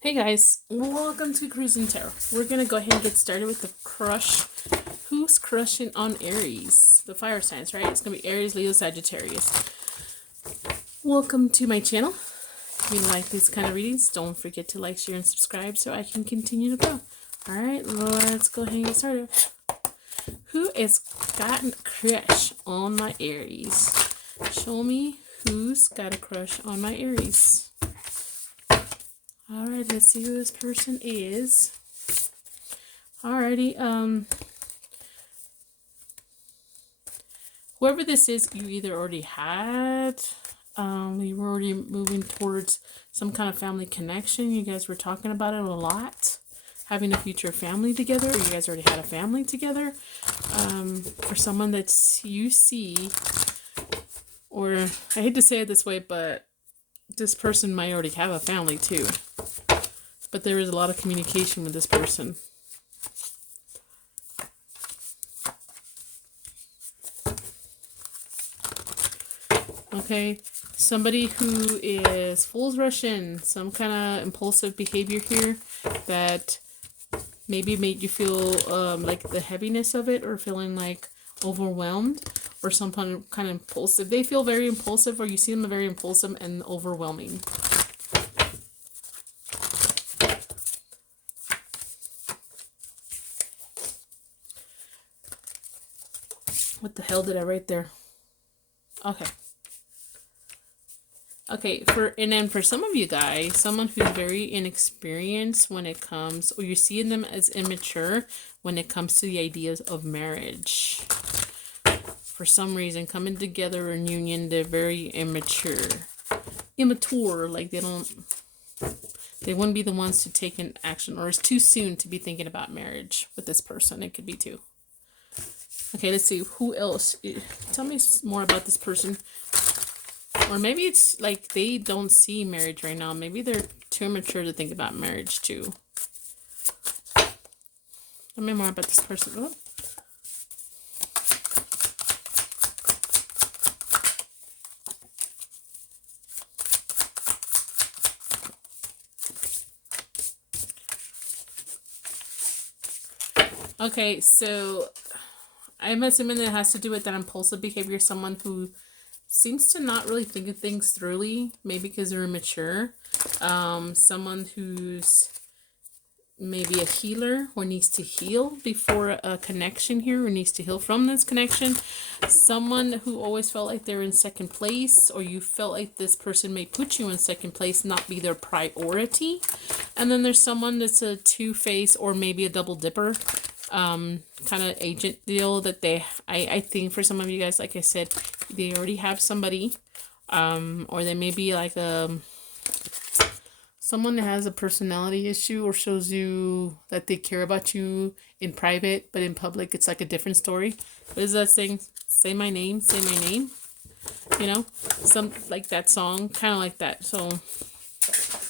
Hey guys, welcome to Cruising Tarot. We're gonna go ahead and get started with the crush. Who's crushing on Aries? The fire signs, right? It's gonna be Aries, Leo, Sagittarius. Welcome to my channel. If you like these kind of readings, don't forget to like, share, and subscribe so I can continue to grow. Alright, let's go ahead and get started. Who is got a crush on my Aries? Show me who's got a crush on my Aries. Alright, let's see who this person is. Alrighty, whoever this is, you either already had, you were already moving towards some kind of family connection. You guys were talking about it a lot, having a future family together, or you guys already had a family together. For someone that you see, or I hate to say it this way, but this person might already have a family too. But there is a lot of communication with this person. Okay, somebody who is Fool's Russian, some kind of impulsive behavior here that maybe made you feel like the heaviness of it, or feeling like overwhelmed, or some kind of impulsive. They feel very impulsive, or you see them very impulsive and overwhelming. What the hell did I write there? Okay. Okay, and then for some of you guys, someone who's very inexperienced when it comes, or you're seeing them as immature when it comes to the ideas of marriage. For some reason, coming together in union, they're very immature. Immature, like they wouldn't be the ones to take an action, or it's too soon to be thinking about marriage with this person. It could be too. Okay, let's see. Who else? Tell me more about this person. Or maybe it's like they don't see marriage right now. Maybe they're too mature to think about marriage too. Tell me more about this person. Oh. Okay, so I'm assuming it has to do with that impulsive behavior. Someone who seems to not really think of things thoroughly, maybe because they're immature. Someone who's maybe a healer, or needs to heal before a connection here, or needs to heal from this connection. Someone who always felt like they're in second place, or you felt like this person may put you in second place, not be their priority. And then there's someone that's a two-face, or maybe a double dipper kind of agent deal that I think for some of you guys, like I said, they already have somebody, or they may be like someone that has a personality issue, or shows you that they care about you in private, but in public it's like a different story. What is that saying? Say my name, say my name. You know, some like that song, kind of like that. So,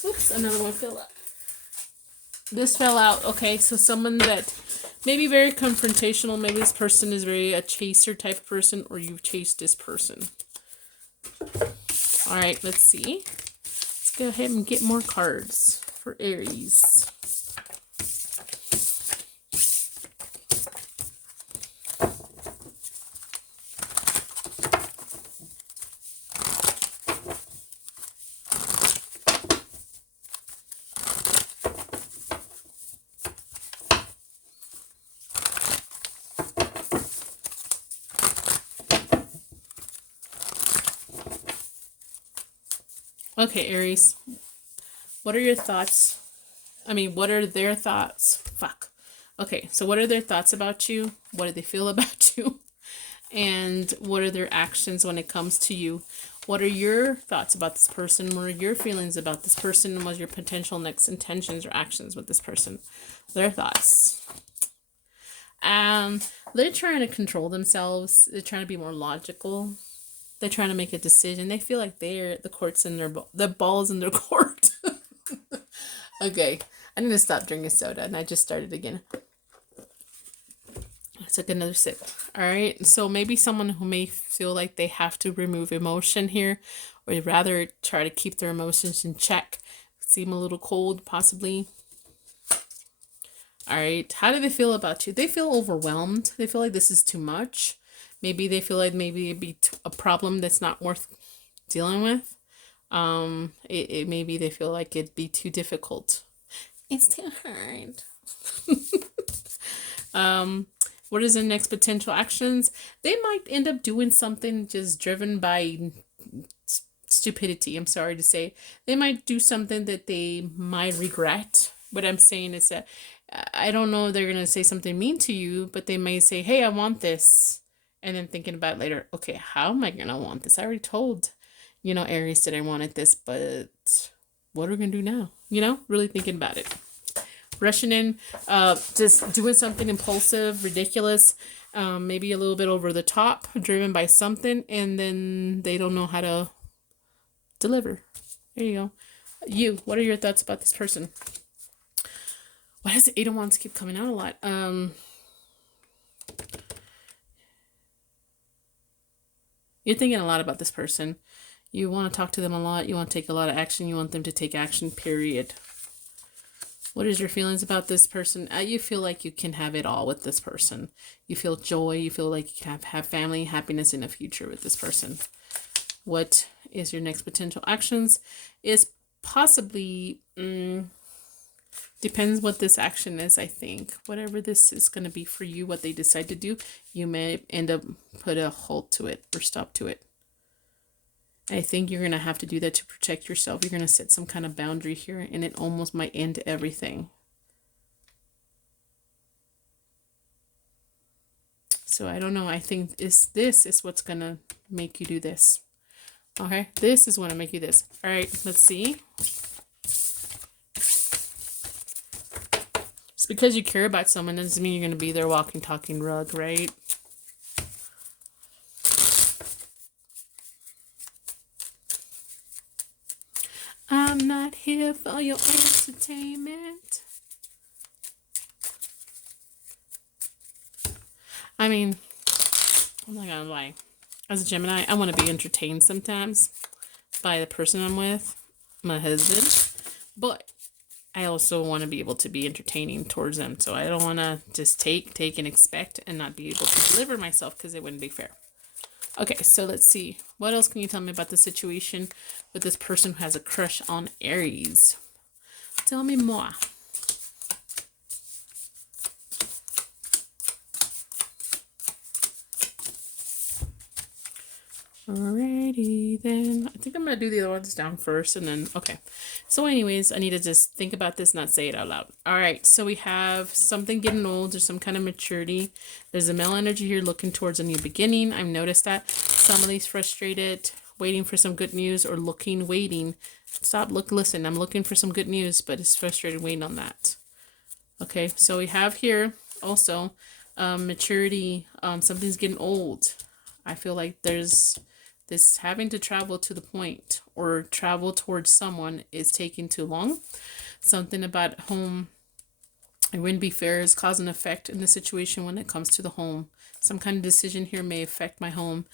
oops, another one fell out. This fell out. Okay, so someone that maybe very confrontational. Maybe this person is very a chaser type of person, or you've chased this person. All right, let's see. Let's go ahead and get more cards for Aries. Okay, Aries. What are your thoughts? I mean, what are their thoughts? Fuck. Okay, so what are their thoughts about you? What do they feel about you? And what are their actions when it comes to you? What are your thoughts about this person? What are your feelings about this person? What are your potential next intentions or actions with this person? Their thoughts. They're trying to control themselves. They're trying to be more logical. They're trying to make a decision. They feel like the court's in the ball's in their court. Okay, I need to stop drinking soda, and I just started again. I took another sip. All right, so maybe someone who may feel like they have to remove emotion here, or rather try to keep their emotions in check. Seem a little cold, possibly. All right. How do they feel about you? They feel overwhelmed. They feel like this is too much. Maybe they feel like maybe it'd be a problem that's not worth dealing with. Maybe they feel like it'd be too difficult. It's too hard. What is the next potential actions? They might end up doing something just driven by stupidity. I'm sorry to say. They might do something that they might regret. What I'm saying is that I don't know if they're going to say something mean to you, but they may say, hey, I want this. And then thinking about it later, okay, how am I going to want this? I already told, Aries that I wanted this, but what are we going to do now? Really thinking about it. Rushing in, just doing something impulsive, ridiculous, maybe a little bit over the top, driven by something, and then they don't know how to deliver. There you go. What are your thoughts about this person? Why does the Eight of Wands keep coming out a lot? You're thinking a lot about this person. You want to talk to them a lot. You want to take a lot of action. You want them to take action, period. What is your feelings about this person? You feel like you can have it all with this person. You feel joy. You feel like you can have family, happiness in the future with this person. What is your next potential actions? Is possibly... depends what this action is, I think. Whatever this is going to be for you, what they decide to do, you may end up put a halt to it or stop to it. I think you're going to have to do that to protect yourself. You're going to set some kind of boundary here, and it almost might end everything. So I don't know. I think this is what's going to make you do this. Okay, this is going to make you this. All right, let's see. Just because you care about someone doesn't mean you're going to be their walking, talking rug, right? I'm not here for your entertainment. I mean, I'm not going to lie. As a Gemini, I want to be entertained sometimes by the person I'm with, my husband. But I also want to be able to be entertaining towards them. So I don't want to just take and expect and not be able to deliver myself because it wouldn't be fair. Okay, so let's see. What else can you tell me about the situation with this person who has a crush on Aries? Tell me more. Alrighty then. I think I'm going to do the other ones down first and then, okay. So anyways, I need to just think about this, not say it out loud. Alright, so we have something getting old. There's some kind of maturity. There's a male energy here looking towards a new beginning. I've noticed that. Somebody's frustrated, waiting for some good news or waiting. Stop, look, listen. I'm looking for some good news, but it's frustrated waiting on that. Okay, so we have here also maturity. Something's getting old. I feel like there's... this having to travel to the point or travel towards someone is taking too long. Something about home, it wouldn't be fair, is cause and effect in the situation when it comes to the home. Some kind of decision here may affect my home.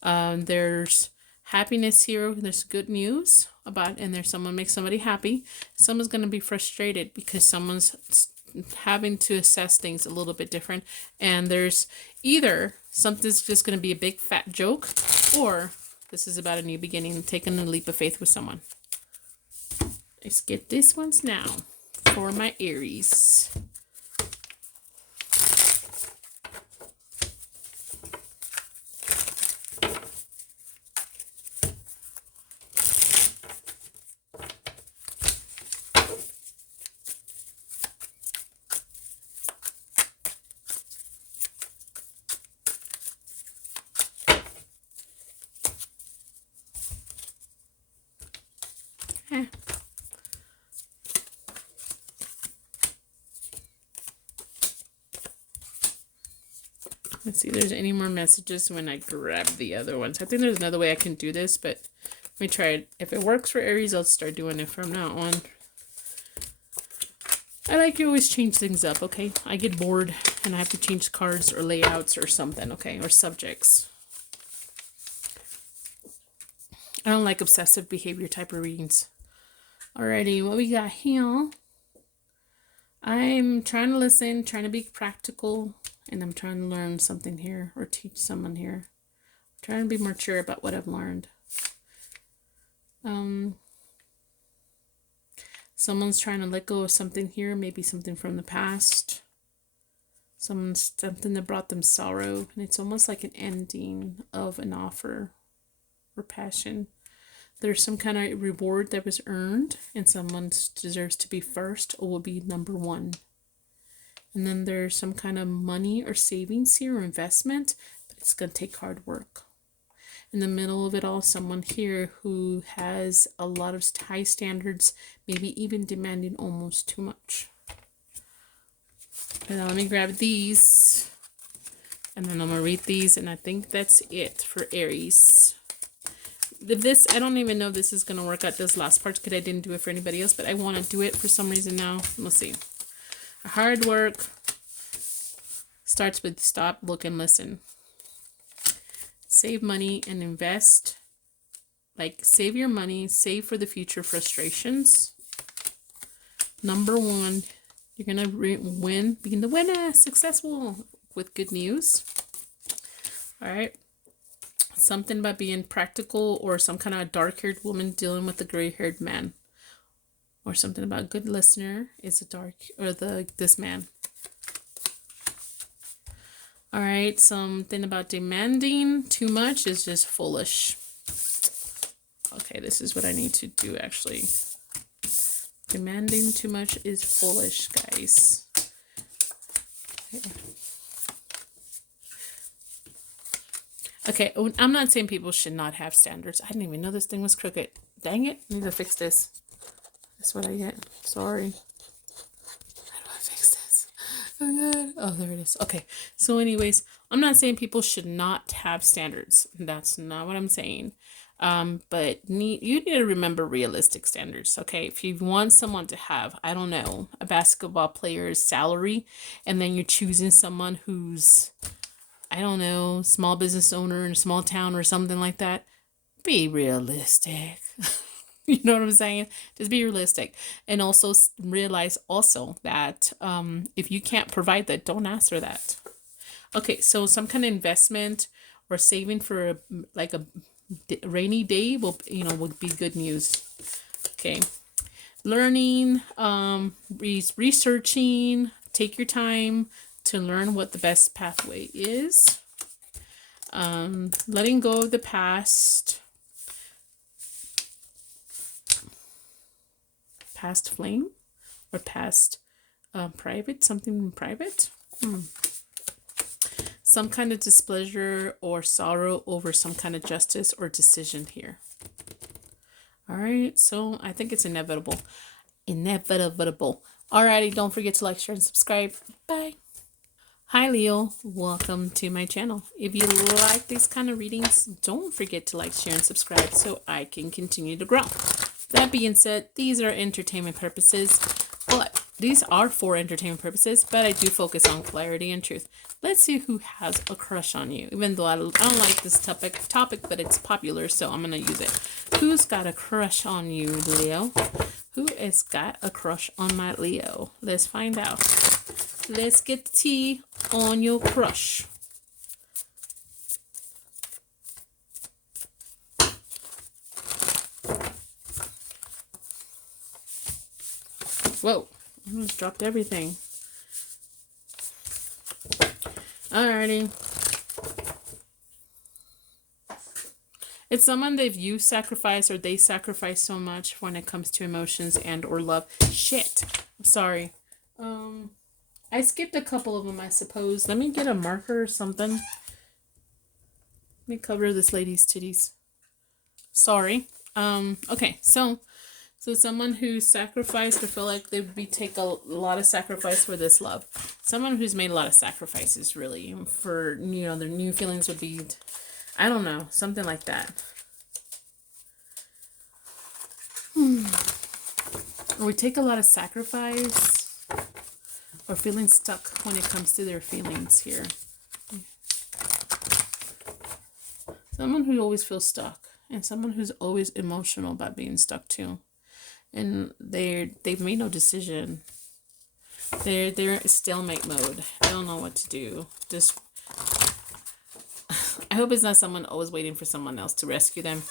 There's happiness here. There's good news about, and there's someone makes somebody happy. Someone's going to be frustrated because someone's having to assess things a little bit different. And there's either something's just going to be a big fat joke, or this is about a new beginning, taking a leap of faith with someone. Let's get this ones now for my Aries. Let's see if there's any more messages when I grab the other ones. I think there's another way I can do this, but let me try it. If it works for Aries, I'll start doing it from now on. I like to always change things up, okay? I get bored and I have to change cards or layouts or something, okay? Or subjects. I don't like obsessive behavior type of readings. Alrighty, what we got here? I'm trying to listen, trying to be practical, and I'm trying to learn something here or teach someone here. I'm trying to be mature about what I've learned. Someone's trying to let go of something here, maybe something from the past. Something that brought them sorrow, and it's almost like an ending of an offer or passion. There's some kind of reward that was earned, and someone deserves to be first or will be number one. And then there's some kind of money or savings here or investment, but it's going to take hard work. In the middle of it all, someone here who has a lot of high standards, maybe even demanding almost too much. And now let me grab these, and then I'm going to read these, and I think that's it for Aries. This, I don't even know if this is going to work out, this last part, because I didn't do it for anybody else, but I want to do it for some reason now. Let's see. Hard work starts with stop, look, and listen. Save money and invest. Like, save your money, save for the future frustrations. Number one, you're going to win, being the winner, successful with good news. All right. Something about being practical, or some kind of dark-haired woman dealing with a gray-haired man. Or something about good listener is a dark, or this man. All right, something about demanding too much is just foolish. Okay, this is what I need to do, actually. Demanding too much is foolish, guys. Okay, I'm not saying people should not have standards. I didn't even know this thing was crooked. Dang it, I need to fix this. That's what I get. Sorry. Oh god. Oh, there it is. Okay. So anyways, I'm not saying people should not have standards. That's not what I'm saying. But you need to remember realistic standards. Okay. If you want someone to have, I don't know, a basketball player's salary, and then you're choosing someone who's, I don't know, small business owner in a small town or something like that, be realistic. You know what I'm saying? Just be realistic. And also realize also that if you can't provide that, don't ask for that. Okay, so some kind of investment or saving for like a rainy day will be good news. Okay. Learning, researching, take your time to learn what the best pathway is. Letting go of the past. Past flame or past private, something private. Some kind of displeasure or sorrow over some kind of justice or decision here. All right, so I think it's inevitable. Inevitable. Alrighty, don't forget to like, share, and subscribe. Bye. Hi Leo, welcome to my channel. If you like these kind of readings, don't forget to like, share, and subscribe so I can continue to grow. That being said, these are entertainment purposes, but these are for entertainment purposes, but I do focus on clarity and truth. Let's see who has a crush on you, even though I don't like this topic, but it's popular, so I'm going to use it. Who's got a crush on you, Leo? Who has got a crush on my Leo? Let's find out. Let's get the tea on your crush. Whoa, I almost dropped everything. Alrighty. It's someone that you sacrifice or they sacrifice so much when it comes to emotions and or love. Shit. I'm sorry. I skipped a couple of them, I suppose. Let me get a marker or something. Let me cover this lady's titties. Sorry. Okay, so someone who sacrificed or feel like they would take a lot of sacrifice for this love. Someone who's made a lot of sacrifices, really, for, their new feelings would be, I don't know, something like that. Or we take a lot of sacrifice or feeling stuck when it comes to their feelings here. Someone who always feels stuck and someone who's always emotional about being stuck too. And they've made no decision. They're stalemate mode. I don't know what to do. Just I hope it's not someone always waiting for someone else to rescue them.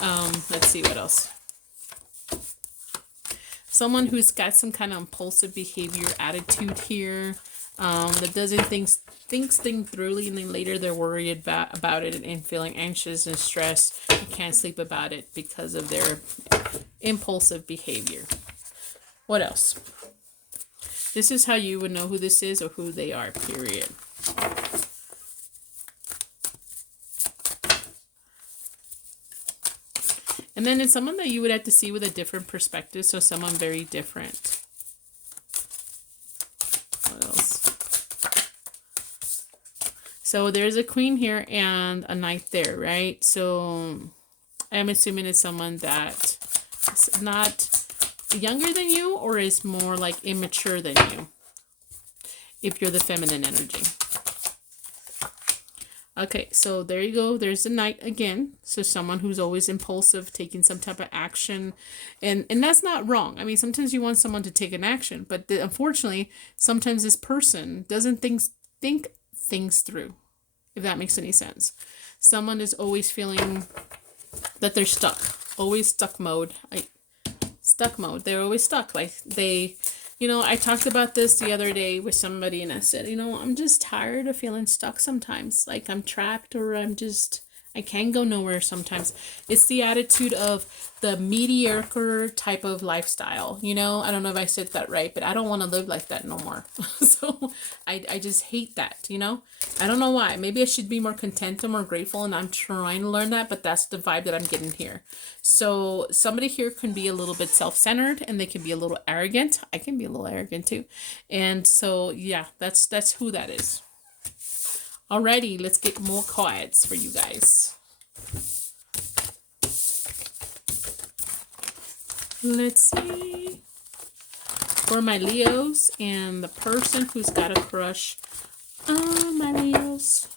Let's see what else. Someone who's got some kind of impulsive behavior attitude here. That doesn't thinks things thoroughly, and then later they're worried about it and feeling anxious and stressed and can't sleep about it because of their impulsive behavior. What else? This is how you would know who this is or who they are, period. And then it's someone that you would have to see with a different perspective, so someone very different. What else? So there's a queen here and a knight there, right? So I'm assuming it's someone that is not younger than you or is more like immature than you, if you're the feminine energy. Okay, so there you go. There's the knight again. So someone who's always impulsive, taking some type of action. And that's not wrong. I mean, sometimes you want someone to take an action. But unfortunately, sometimes this person doesn't think things through, if that makes any sense. Someone is always feeling that they're stuck. Always stuck mode. Stuck mode. They're always stuck. Like they... You know, I talked about this the other day with somebody and I said, you know, I'm just tired of feeling stuck sometimes. Like I'm trapped or I can't go nowhere sometimes. It's the attitude of the mediocre type of lifestyle. You know, I don't know if I said that right, but I don't want to live like that no more. So I just hate that, you know. I don't know why. Maybe I should be more content and more grateful, and I'm trying to learn that, but that's the vibe that I'm getting here. So somebody here can be a little bit self-centered and they can be a little arrogant. I can be a little arrogant too. And so, yeah, that's who that is. Alrighty, let's get more cards for you guys. Let's see. For my Leos and the person who's got a crush on my Leos.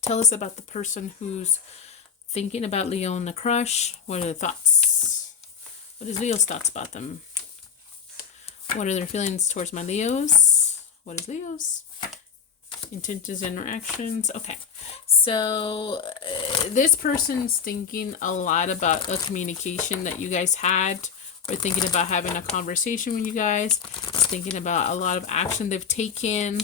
Tell us about the person who's thinking about Leo and the crush. What are their thoughts? What is Leo's thoughts about them? What are their feelings towards my Leos? What is Leo's? Intentions and interactions. Okay. So this person's thinking a lot about a communication that you guys had, or thinking about having a conversation with you guys. Thinking about a lot of action they've taken.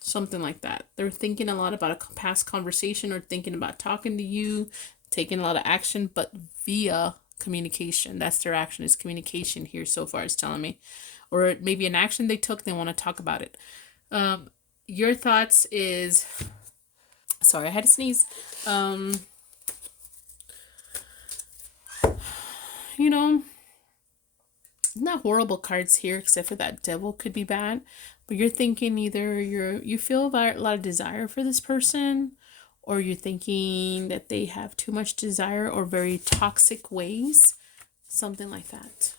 Something like that. They're thinking a lot about a past conversation or thinking about talking to you, taking a lot of action, but via communication. That's their action, is communication here so far, it's telling me. Or maybe an action they took, they want to talk about it. Your thoughts is... Sorry, I had to sneeze. You know, not horrible cards here, except for that devil could be bad. But you're thinking either you feel a lot of desire for this person, or you're thinking that they have too much desire or very toxic ways. Something like that.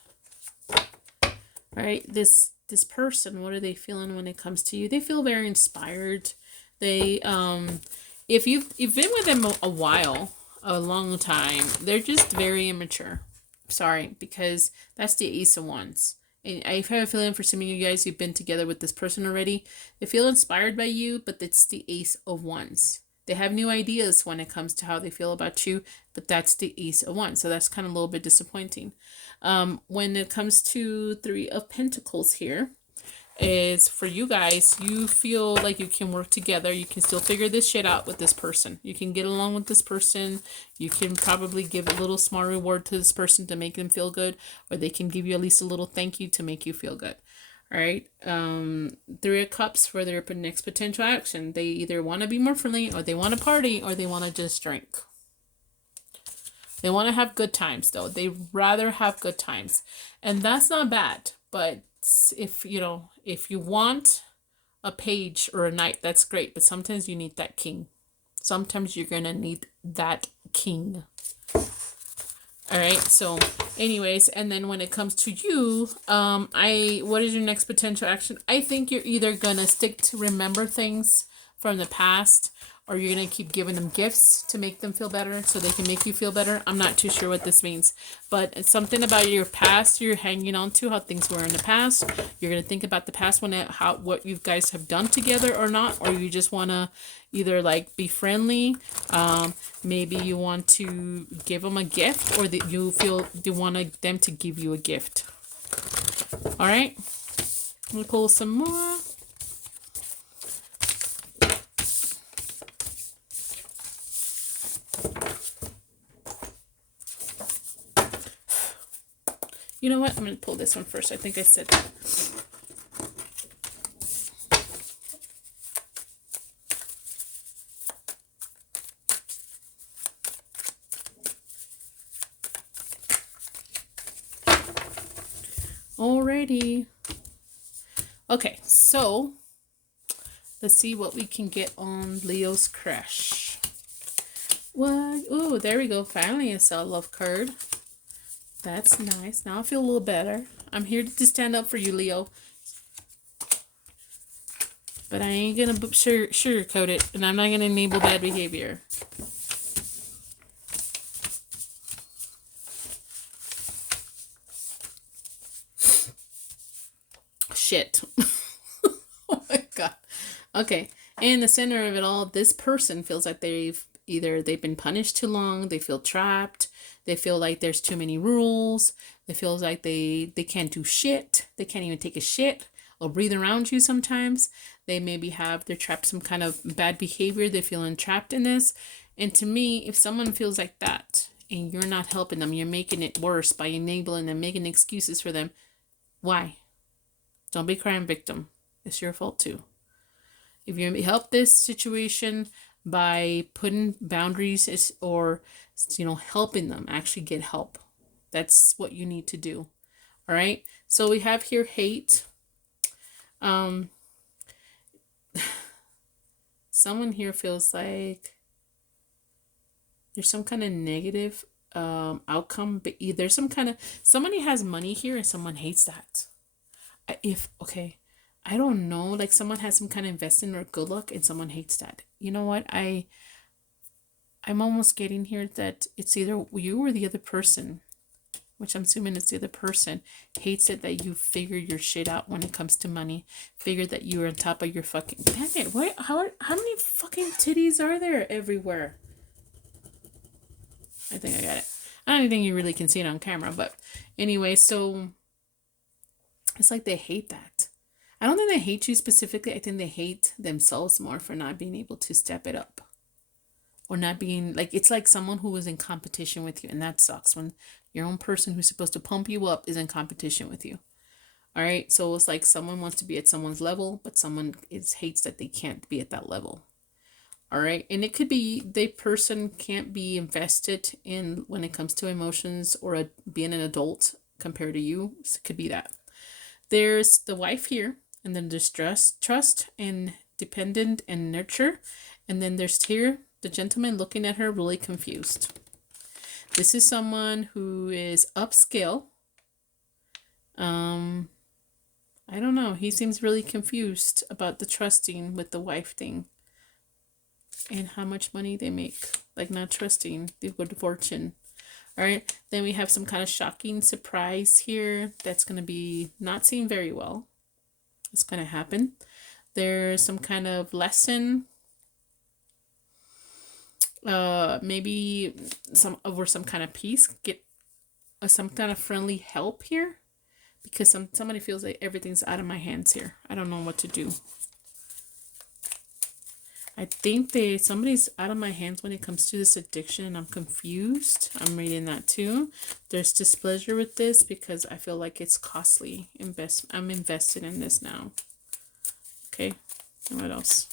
All right, this person, what are they feeling when it comes to you? They feel very inspired. They if you've been with them a while, a long time, they're just very immature. Sorry, because that's the Ace of Wands. And I have a feeling for some of you guys who've been together with this person already, they feel inspired by you, but it's the Ace of Wands. They have new ideas when it comes to how they feel about you, but that's the Ace of Wands. So that's kind of a little bit disappointing. When it comes to Three of Pentacles here, is for you guys, you feel like you can work together. You can still figure this shit out with this person. You can get along with this person. You can probably give a little small reward to this person to make them feel good, or they can give you at least a little thank you to make you feel good. All right. Three of Cups for their next potential action. They either want to be more friendly, or they want to party, or they want to just drink. They want to have good times, though. They rather have good times, and that's not bad. But if you want a page or a knight, that's great, but sometimes you need that king. Sometimes you're gonna need that king. All right, so anyways, and then when it comes to you, what is your next potential action? I think you're either gonna stick to remember things from the past, or you're gonna keep giving them gifts to make them feel better so they can make you feel better. I'm not too sure what this means, but it's something about your past you're hanging on to, how things were in the past. You're gonna think about the past, what you guys have done together or not, or you just wanna either like be friendly. Maybe you want to give them a gift, or that you feel you want them to give you a gift. All right, let me pull some more. You know what? I'm going to pull this one first. I think I said that. Alrighty. Okay, so let's see what we can get on Leo's crush. What? Oh, there we go. Finally, a self-love card. That's nice. Now I feel a little better. I'm here to stand up for you, Leo. But I ain't gonna sugarcoat it, and I'm not gonna enable bad behavior. Shit. Oh my god. Okay. In the center of it all, this person feels like they've been punished too long, they feel trapped, they feel like there's too many rules, they feel like they can't do shit, they can't even take a shit or breathe around you sometimes. They maybe they're trapped some kind of bad behavior, they're feeling trapped in this. And to me, if someone feels like that and you're not helping them, you're making it worse by enabling them, making excuses for them, why? Don't be crying victim. It's your fault too. If you help this situation by putting boundaries or, helping them actually get help, that's what you need to do. All right. So we have here hate. Someone here feels like there's some kind of negative outcome, but there's somebody has money here and someone hates that. I don't know, like someone has some kind of investment or good luck and someone hates that. You know what? I'm almost getting here that it's either you or the other person, which I'm assuming it's the other person, hates it that you figure your shit out when it comes to money. Figure that you're on top of your fucking... Damn it, how many fucking titties are there everywhere? I think I got it. I don't think you really can see it on camera, but anyway, so it's like they hate that. I don't think they hate you specifically. I think they hate themselves more for not being able to step it up. Or not being, like, it's like someone who is in competition with you. And that sucks when your own person who's supposed to pump you up is in competition with you. All right. So it's like someone wants to be at someone's level, but someone hates that they can't be at that level. All right. And it could be the person can't be invested in when it comes to emotions or being an adult compared to you. So it could be that. There's the wife here. And then there's trust and dependent and nurture. And then there's here the gentleman looking at her really confused. This is someone who is upscale. I don't know. He seems really confused about the trusting with the wife thing. And how much money they make. Like not trusting the good fortune. All right. Then we have some kind of shocking surprise here. That's going to be not seen very well. It's going to happen. There's some kind of lesson. Maybe some kind of peace. Get some kind of friendly help here. Because somebody feels like everything's out of my hands here. I don't know what to do. I think somebody's out of my hands when it comes to this addiction and I'm confused. I'm reading that too. There's displeasure with this because I feel like it's costly. I'm invested in this now. Okay, and what else?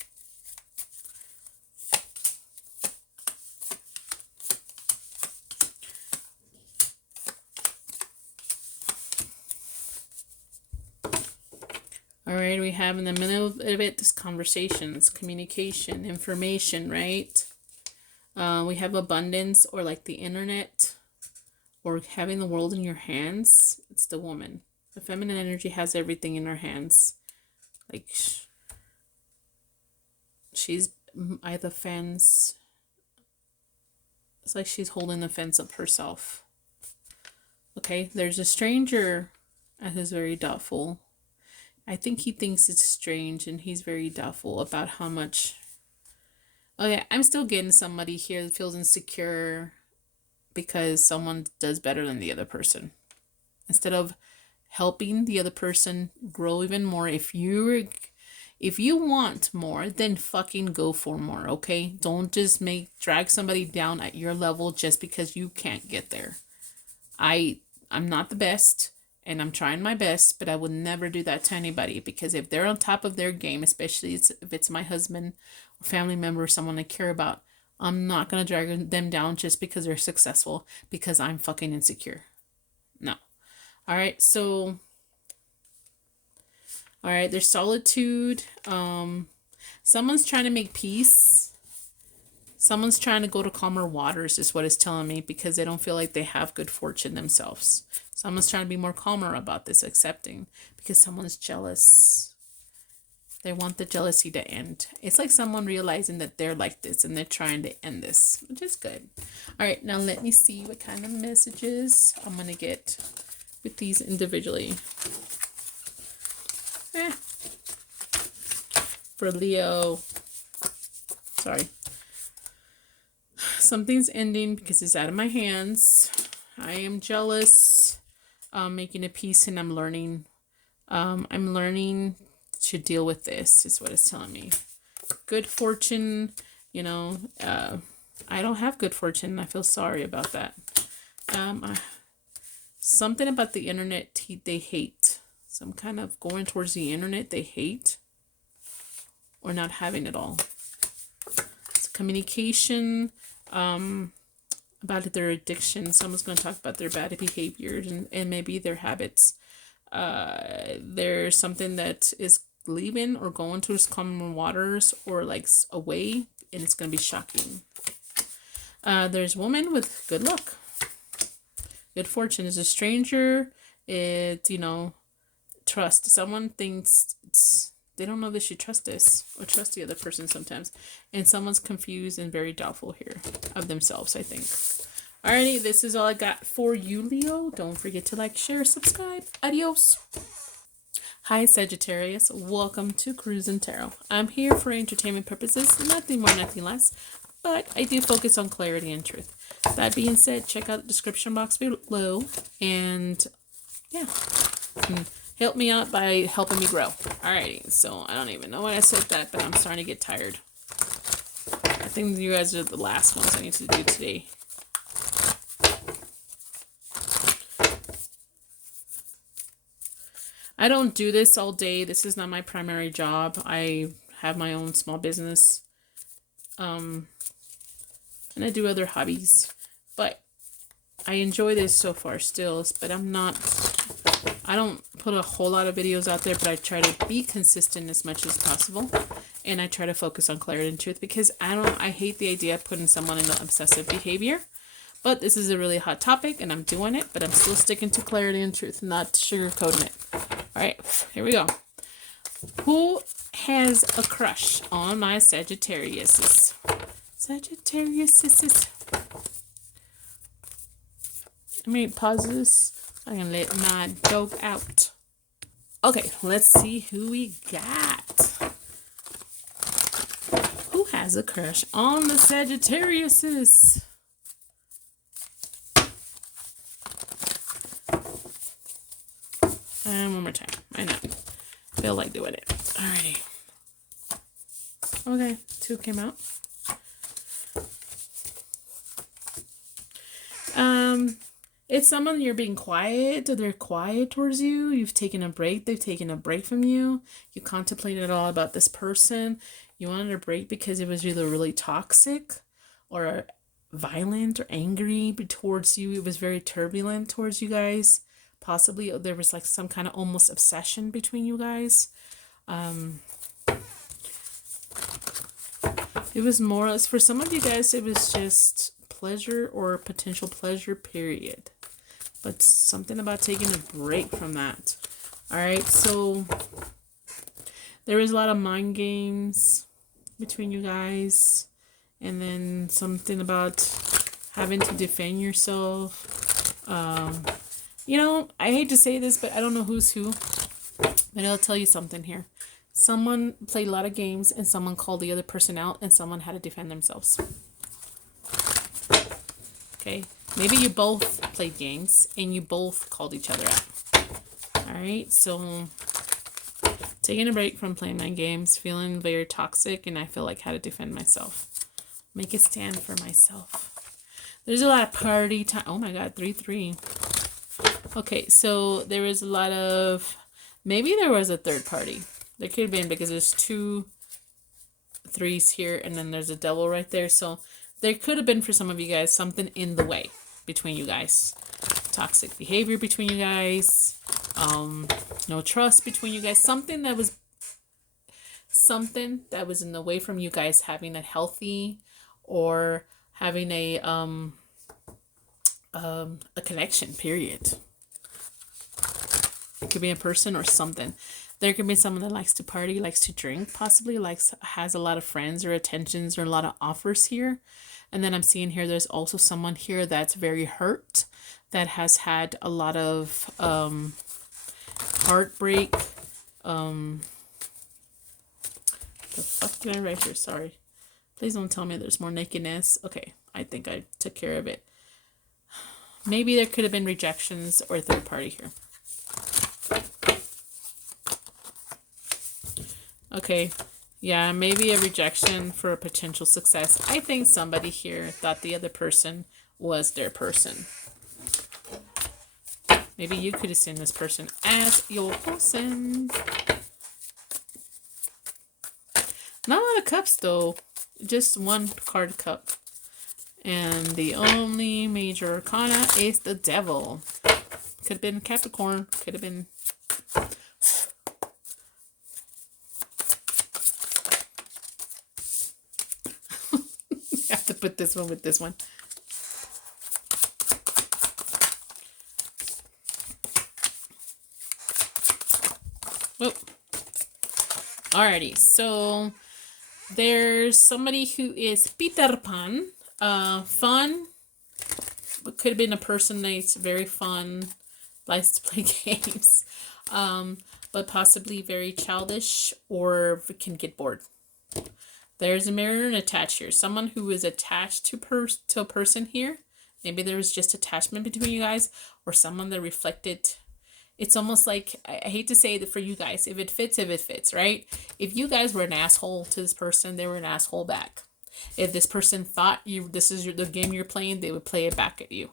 All right, we have in the middle of it this conversations, communication, information, right? We have abundance, or like the internet, or having the world in your hands. It's the woman. The feminine energy has everything in her hands. Like she's by the fence. It's like she's holding the fence up herself. Okay, there's a stranger that is very doubtful. I think he thinks it's strange, and he's very doubtful about how much. Okay, I'm still getting somebody here that feels insecure because someone does better than the other person. Instead of helping the other person grow even more, if you want more, then fucking go for more, okay? Don't just drag somebody down at your level just because you can't get there. I'm not the best, and I'm trying my best, but I would never do that to anybody, because if they're on top of their game, especially if it's my husband or family member or someone I care about, I'm not going to drag them down just because they're successful because I'm fucking insecure. No. All right, so... All right, there's solitude. Someone's trying to make peace. Someone's trying to go to calmer waters is what it's telling me, because they don't feel like they have good fortune themselves. Someone's trying to be more calmer about this, accepting, because someone's jealous. They want the jealousy to end. It's like someone realizing that they're like this and they're trying to end this, which is good. All right, now let me see what kind of messages I'm going to get with these individually. For Leo. Sorry. Something's ending because it's out of my hands. I am jealous. Making a peace, and I'm learning. I'm learning to deal with this, is what it's telling me. Good fortune, you know. I don't have good fortune. I feel sorry about that. Something about the internet they hate. Some kind of going towards the internet they hate. Or not having it all. It's communication. About their addiction. Someone's going to talk about their bad behaviors and maybe their habits. There's something that is leaving or going to calmer waters, or like away, and it's going to be shocking. There's a woman with good luck. Good fortune. Is a stranger. It's, trust. Someone thinks they don't know they should trust this or trust the other person sometimes. And someone's confused and very doubtful here of themselves, I think. Alrighty, this is all I got for you, Leo. Don't forget to like, share, subscribe. Adios. Hi, Sagittarius. Welcome to Cruising Tarot. I'm here for entertainment purposes, nothing more, nothing less. But I do focus on clarity and truth. That being said, check out the description box below. And yeah. Help me out by helping me grow. Alrighty, so I don't even know why I said that, but I'm starting to get tired. I think you guys are the last ones I need to do today. I don't do this all day. This is not my primary job. I have my own small business. And I do other hobbies. But I enjoy this so far still, but I don't put a whole lot of videos out there, but I try to be consistent as much as possible. And I try to focus on clarity and truth, because I hate the idea of putting someone in obsessive behavior. But this is a really hot topic and I'm doing it, but I'm still sticking to clarity and truth, not sugarcoating it. All right, here we go. Who has a crush on my Sagittarius? Sagittarius. Let me pause this. I can let my dog out. Okay, let's see who we got. Who has a crush on the Sagittariuses? And one more time. Why not? Feel like doing it. Alrighty. Okay, 2 came out. It's someone you're being quiet, or they're quiet towards you. You've taken a break. They've taken a break from you. You contemplated all about this person. You wanted a break because it was either really toxic or violent or angry towards you. It was very turbulent towards you guys. possibly there was like some kind of almost obsession between you guys. It was more or less, for some of you guys, it was just pleasure or potential pleasure, period. But something about taking a break from that. All right, so there was a lot of mind games between you guys. And then something about having to defend yourself. You know, I hate to say this, but I don't know who's who. But I'll tell you something here. Someone played a lot of games and someone called the other person out and someone had to defend themselves. Okay. Maybe you both played games and you both called each other out. Alright, so taking a break from playing my games, feeling very toxic, and I feel like I had to defend myself. Make a stand for myself. There's a lot of party time. Oh my god, 3-3. Okay, so there was a lot of... Maybe there was a third party. There could have been, because there's 2 3s here and then there's a devil right there. So there could have been, for some of you guys, something in the way between you guys. Toxic behavior between you guys. No trust between you guys. Something that was in the way from you guys having a healthy or having a connection, period. It could be a person or something. There could be someone that likes to party, likes to drink, possibly has a lot of friends or attentions or a lot of offers here. And then I'm seeing here there's also someone here that's very hurt, that has had a lot of heartbreak. The fuck did I write here? Sorry. Please don't tell me there's more nakedness. Okay, I think I took care of it. Maybe there could have been rejections or a third party here. Okay, yeah, maybe a rejection for a potential success. I think somebody here thought the other person was their person. Maybe you could have seen this person as your person. Not a lot of cups, though. Just 1 card cup. And the only major arcana is the devil. Could have been Capricorn. Could have been... I have to put this one with this one. Whoop. Alrighty, so there's somebody who is Peter Pan. Fun. It could have been a person that's very fun, likes to play games, but possibly very childish or can get bored. There's a mirror and attached here. Someone who is attached to a person here. Maybe there was just attachment between you guys, or someone that reflected. It's almost like, I hate to say that for you guys, if it fits, right? If you guys were an asshole to this person, they were an asshole back. If this person thought this is the game you're playing, they would play it back at you.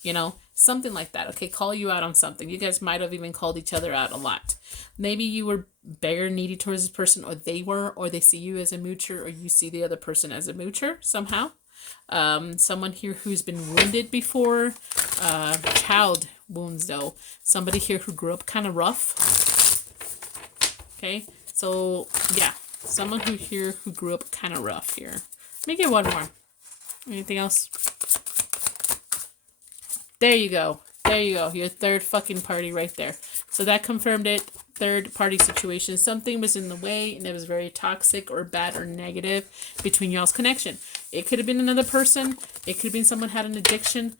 You know, something like that. Okay, call you out on something. You guys might have even called each other out a lot. Maybe you were very needy towards this person, or they were, or they see you as a moocher, or you see the other person as a moocher somehow. Someone here who's been wounded before. Child wounds, though. Somebody here who grew up kind of rough. Okay, so yeah. Someone who grew up kind of rough here. Let me get one more. Anything else? There you go. There you go. Your third fucking party right there. So that confirmed it. Third party situation. Something was in the way and it was very toxic or bad or negative between y'all's connection. It could have been another person. It could have been someone had an addiction.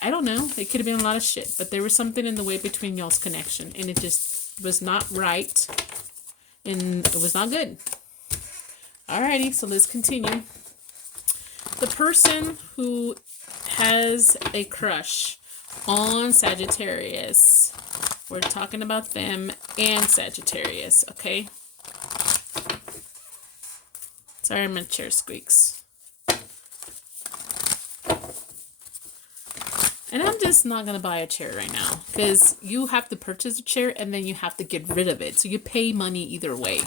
I don't know. It could have been a lot of shit. But there was something in the way between y'all's connection. And it just was not right. And it was not good. Alrighty, so let's continue. The person who has a crush on Sagittarius. We're talking about them and Sagittarius, okay? Sorry, my chair squeaks. And I'm just not going to buy a chair right now. Because you have to purchase a chair and then you have to get rid of it. So you pay money either way.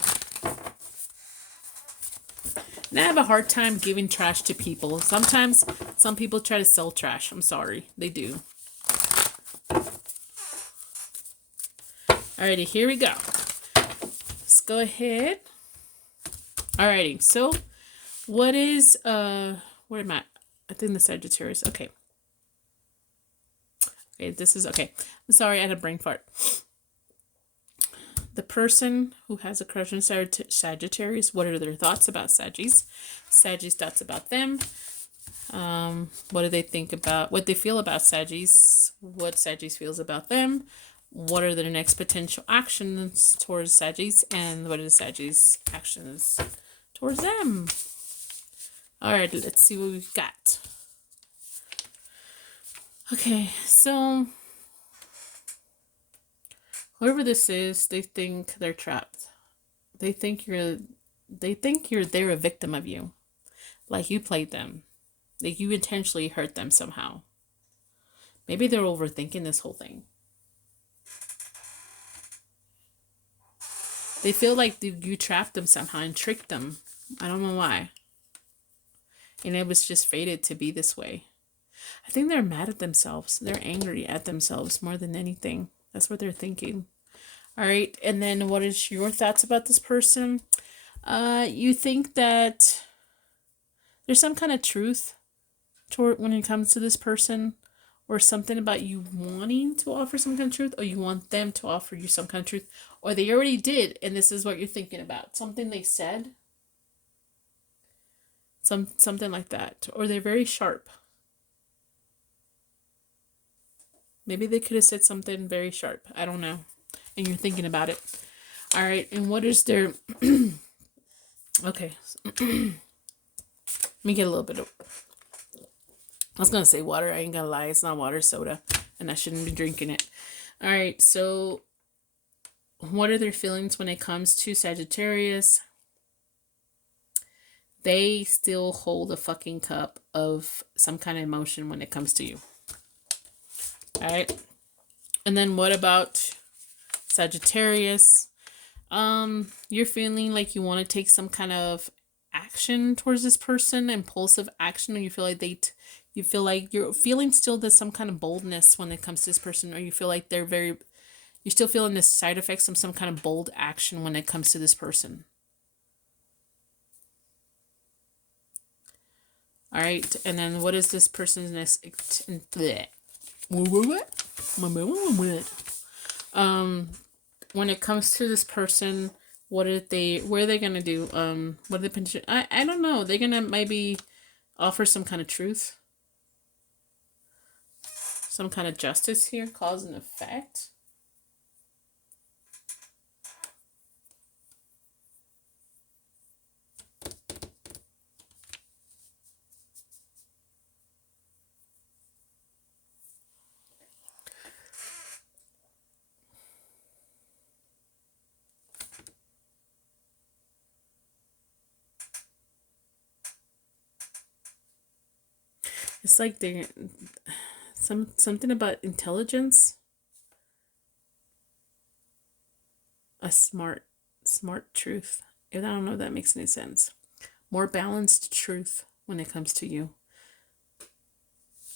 And I have a hard time giving trash to people. Sometimes some people try to sell trash. I'm sorry. They do. Alrighty, here we go. Let's go ahead. Alrighty, so what is, where am I? I think the Sagittarius. Okay. Okay, this is, okay. I'm sorry, I had a brain fart. The person who has a crush on Sagittarius, what are their thoughts about Saggies? Saggies' thoughts about them. What do they think about, what they feel about Saggies? What Saggies feels about them? What are their next potential actions towards Saggies? And what are the Saggies' actions towards them? All right, let's see what we've got. Okay, so whoever this is, they think they're trapped. They think they're a victim of you. Like you played them. Like you intentionally hurt them somehow. Maybe they're overthinking this whole thing. They feel like you trapped them somehow and tricked them. I don't know why. And it was just fated to be this way. I think they're mad at themselves. They're angry at themselves more than anything. That's what they're thinking. All right. And then what is your thoughts about this person? You think that there's some kind of truth toward when it comes to this person, or something about you wanting to offer some kind of truth, or you want them to offer you some kind of truth, or they already did, and this is what you're thinking about. Something they said. Something like that. Or they're very sharp. Maybe they could have said something very sharp. I don't know. And you're thinking about it. All right. And what is their... Okay. Let me get a little bit of... I was going to say water. I ain't going to lie. It's not water, soda. And I shouldn't be drinking it. All right. So what are their feelings when it comes to Sagittarius? They still hold a fucking cup of some kind of emotion when it comes to you. All right. And then what about Sagittarius? You're feeling like you want to take some kind of action towards this person, impulsive action, or you feel like you feel like you're feeling still there's some kind of boldness when it comes to this person, or you feel like you're still feeling the side effects of some kind of bold action when it comes to this person. All right, and then what is this person's next? When it comes to this person, what are they gonna do? What are they? I don't know. They're gonna maybe offer some kind of truth, some kind of justice here, cause and effect. It's like they're something about intelligence. A smart truth. I don't know if that makes any sense. More balanced truth when it comes to you.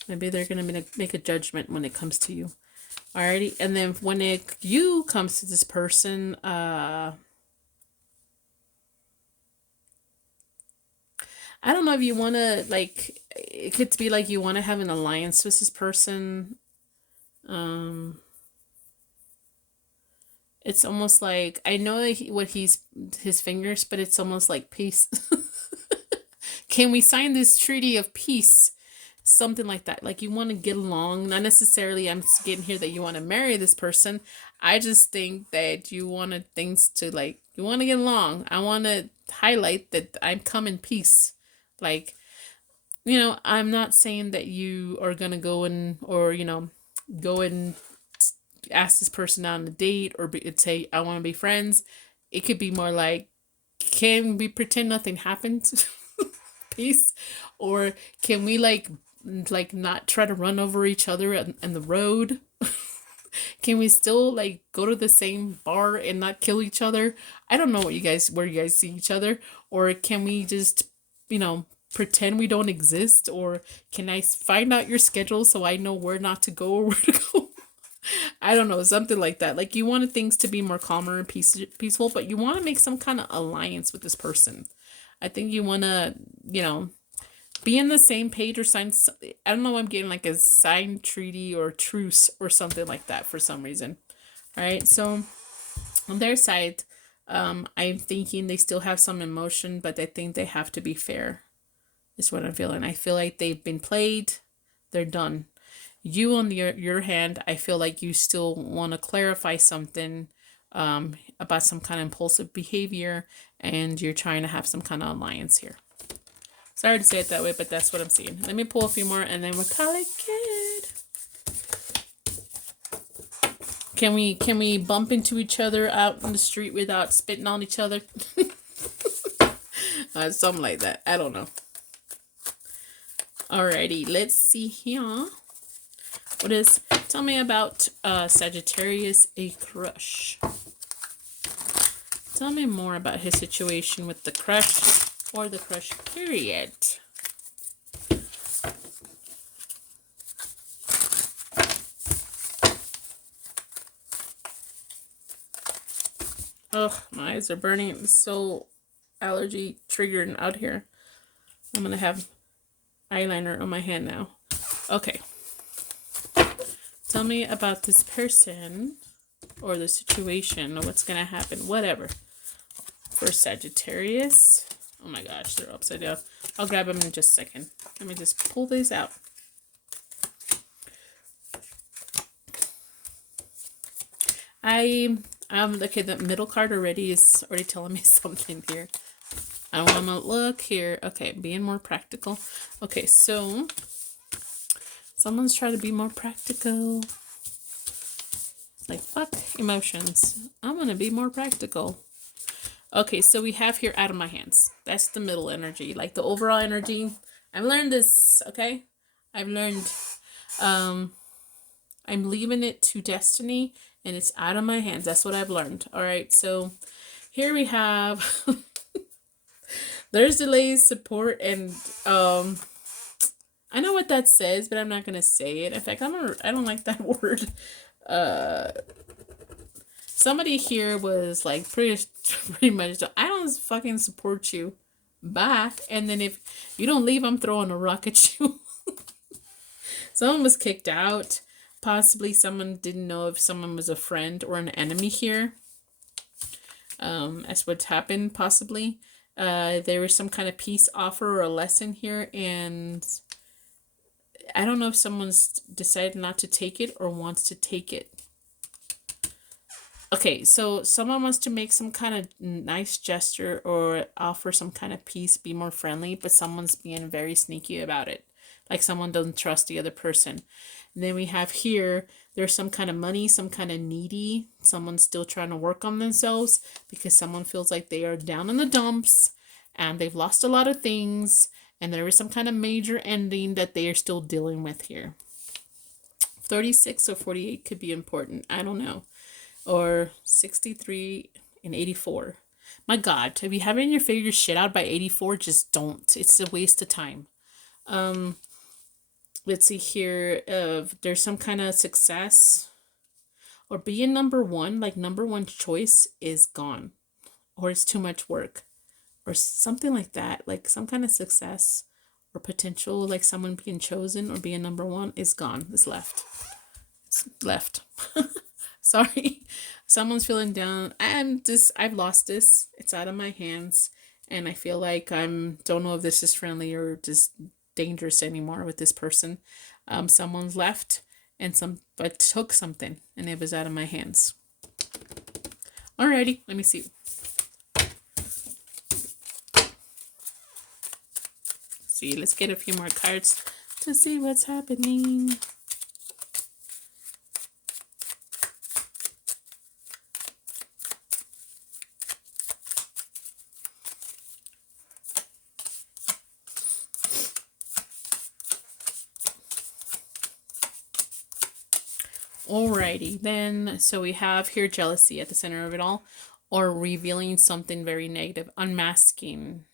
Maybe they're gonna make a judgment when it comes to you. Alrighty, and then when you comes to this person, I don't know if you want to, like, it could be like you want to have an alliance with this person. It's almost like, I know his fingers, but it's almost like peace. Can we sign this treaty of peace? Something like that. Like you want to get along. Not necessarily I'm getting here that you want to marry this person. I just think that you wanted things to, like, you want to get along. I want to highlight that I'm come in peace. Like, I'm not saying that you are going to go and ask this person out on a date or say, I want to be friends. It could be more like, can we pretend nothing happened? Peace. Or can we like not try to run over each other on the road? Can we still like go to the same bar and not kill each other? I don't know where you guys see each other. Or can we just, pretend we don't exist? Or can I find out your schedule so I know where not to go or where to go? I don't know, something like that. Like you wanted things to be more calmer and peaceful, but you want to make some kind of alliance with this person. I think you want to, you know, be in the same page or sign. I don't know. I'm getting like a signed treaty or truce or something like that for some reason. All right. So on their side, I'm thinking they still have some emotion, but I think they have to be fair. Is what I'm feeling. I feel like they've been played. They're done. You on your hand, I feel like you still want to clarify something about some kind of impulsive behavior, and you're trying to have some kind of alliance here. Sorry to say it that way, but that's what I'm seeing. Let me pull a few more, and then we'll call it good. Can we bump into each other out in the street without spitting on each other? Something like that. I don't know. Alrighty, let's see here. What is? Tell me about Sagittarius, a crush. Tell me more about his situation with the crush or the crush period. Oh, my eyes are burning. It's so allergy triggered out here. I'm gonna have eyeliner on my hand now. Okay. Tell me about this person or the situation or what's gonna happen. Whatever. For Sagittarius. Oh my gosh, they're upside down. I'll grab them in just a second. Let me just pull these out. Okay, the middle card already is already telling me something here. I want to look here. Okay, being more practical. Okay, so someone's trying to be more practical. It's like, fuck emotions. I'm going to be more practical. Okay, so we have here out of my hands. That's the middle energy. Like the overall energy. I've learned this, okay? I've learned I'm leaving it to destiny and it's out of my hands. That's what I've learned. All right, so here we have there's delays, support, and I know what that says, but I'm not gonna say it. In fact, I don't like that word. Somebody here was like pretty much, I don't fucking support you. Bye. And then if you don't leave, I'm throwing a rock at you. Someone was kicked out. Possibly someone didn't know if someone was a friend or an enemy here. That's what happened, possibly. There was some kind of peace offer or a lesson here, and I don't know if someone's decided not to take it or wants to take it. Okay, so someone wants to make some kind of nice gesture or offer some kind of peace, be more friendly, but someone's being very sneaky about it. Like someone doesn't trust the other person. And then we have here, there's some kind of money, some kind of needy. Someone's still trying to work on themselves because someone feels like they are down in the dumps and they've lost a lot of things. And there is some kind of major ending that they are still dealing with here. 36 or 48 could be important. I don't know. Or 63 and 84. My God, if you haven't your figures shit out by 84, just don't. It's a waste of time. Let's see here. There's some kind of success or being number one, like number one choice is gone, or it's too much work, or something like that. Like some kind of success or potential, like someone being chosen or being number one is gone. It's left. It's left. Sorry. Someone's feeling down. I've lost this. It's out of my hands. And I feel like don't know if this is friendly or just dangerous anymore with this person. Someone's left but took something and it was out of my hands. Alrighty, let me see. See, let's get a few more cards to see what's happening. Alrighty, then, so we have here jealousy at the center of it all, or revealing something very negative, unmasking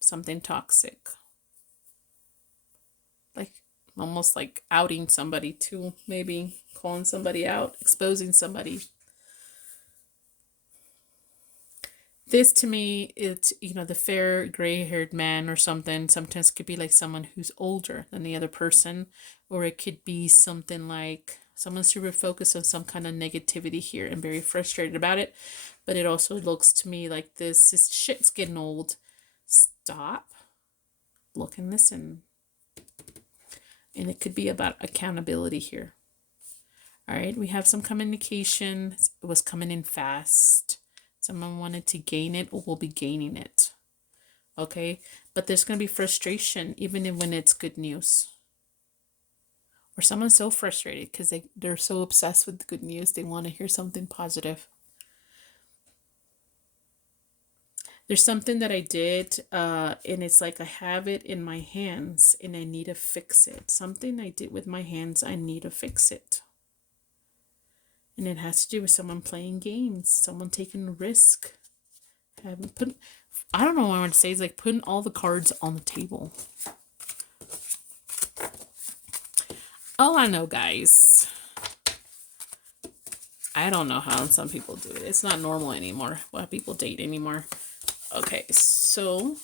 something toxic. Like, almost like outing somebody too, maybe calling somebody out, exposing somebody. This to me, it's, you know, the fair gray-haired man or something. Sometimes could be like someone who's older than the other person, or it could be something like someone's super focused on some kind of negativity here and very frustrated about it. But it also looks to me like this shit's getting old. Stop, look and listen. And it could be about accountability here. All right, we have some communication. It was coming in fast. Someone wanted to gain it or will be gaining it. Okay, but there's going to be frustration even when it's good news. Or someone's so frustrated because they're so obsessed with the good news. They want to hear something positive. There's something that I did, and it's like I have it in my hands and I need to fix it. Something I did with my hands, I need to fix it. And it has to do with someone playing games, someone taking a risk. I don't know what I want to say. It's like putting all the cards on the table. All I know, guys, I don't know how some people do it. It's not normal anymore. Why people date anymore. Okay, so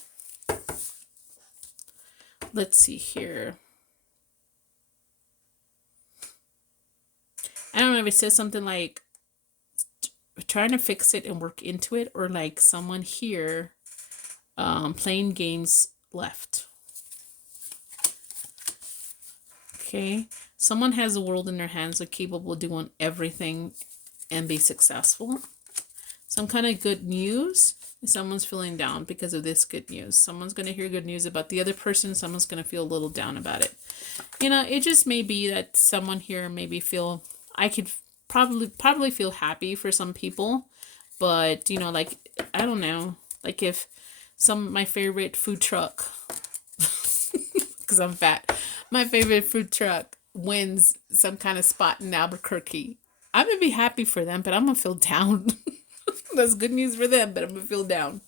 let's see here. I don't know if it says something like trying to fix it and work into it, or like someone here playing games left. Okay, someone has the world in their hands. They're capable of doing everything and be successful. Some kind of good news. Someone's feeling down because of this good news. Someone's going to hear good news about the other person. Someone's going to feel a little down about it. You know, it just may be that someone here maybe feel, I could probably feel happy for some people, but you know, like, I don't know, like if my favorite food truck, because I'm fat, my favorite food truck wins some kind of spot in Albuquerque, I'm gonna be happy for them, but I'm gonna feel down. That's good news for them, but I'm gonna feel down.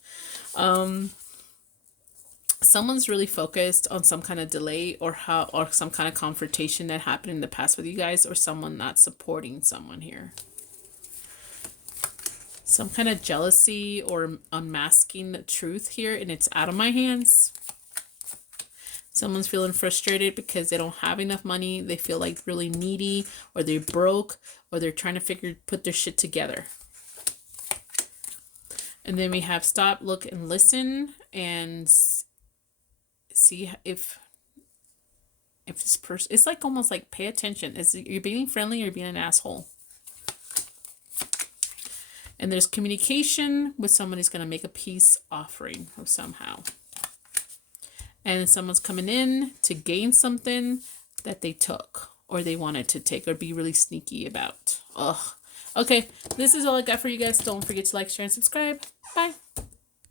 Someone's really focused on some kind of delay or some kind of confrontation that happened in the past with you guys, or someone not supporting someone here. Some kind of jealousy or unmasking the truth here, and it's out of my hands. Someone's feeling frustrated because they don't have enough money. They feel like really needy, or they're broke, or they're trying to put their shit together. And then we have stop, look, and listen, and see if this person, it's like almost like pay attention. Is you're being friendly or you're being an asshole? And there's communication with someone who's going to make a peace offering of somehow. And someone's coming in to gain something that they took or they wanted to take or be really sneaky about. Ugh. Okay, this is all I got for you guys. Don't forget to like, share, and subscribe. Bye.